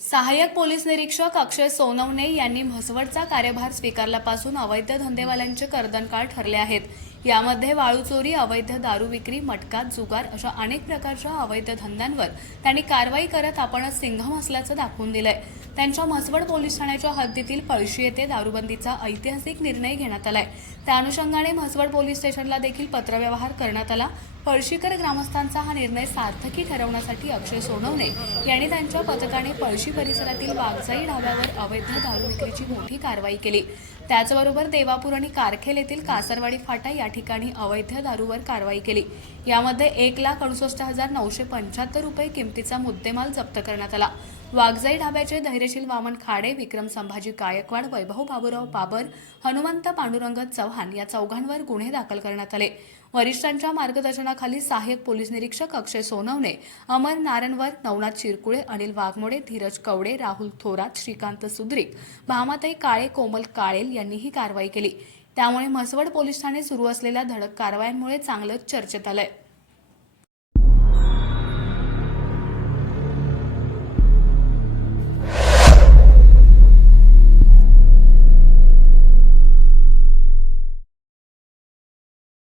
सहाय्यक पोलीस निरीक्षक अक्षय सोनवणे यांनी म्हसवडचा कार्यभार स्वीकारल्यापासून अवैध धंदेवाल्यांचे कर्दनकाळ ठरले आहेत। यामध्ये वाळू चोरी, अवैध दारू विक्री, मटका, जुगार अशा अनेक प्रकारच्या अवैध धंद्यांवर त्यांनी कारवाई करत आपणच सिंघम असल्याचं दाखवून दिलंय। त्यांच्या म्हसवड पोलीस ठाण्याच्या हद्दीतील पळशी येथे दारूबंदीचा ऐतिहासिक निर्णय घेण्यात आलाय। त्या अनुषंगाने म्हसवड पोलीस स्टेशनला देखील पत्रव्यवहार करण्यात आला। पळशीकर ग्रामस्थांचा हा निर्णय सार्थकी ठरवण्यासाठी अक्षय सोनवणे यांनी त्यांच्या पथकाने पळशी परिसरातील वाघजाई ढाब्यावर अवैध दारू विक्रीची मोठी कारवाई केली। त्याचबरोबर देवापूर आणि कारखेल येथील कासरवाडी फाटा या ठिकाणी अवैध दारूवर कारवाई केली। यामध्ये 1,68,975 रुपये किमतीचा मुद्देमाल जप्त करण्यात आला। वाघजाई ढाब्याचे धैर्यशील वामन खाडे, विक्रम संभाजी गायकवाड, वैभव बाबूराव बाबर, हनुमंत पांडुरंग चव्हाण या चौघांवर गुन्हे दाखल करण्यात आले। वरिष्ठांच्या मार्गदर्शनाखाली सहाय्यक पोलीस निरीक्षक अक्षय सोनवणे, अमर नारनवर, नवनाथ शिरकुळे, अनिल वाघमोडे, धीरज कवडे, राहुल थोरात, श्रीकांत सुद्रिक, भामाताई काळे, कोमल काळेल यांनी ही कारवाई केली। त्यामुळे म्हसवड पोलीस ठाणे सुरू असलेल्या धडक कारवायांमुळे चांगलंच चर्चेत आलंय।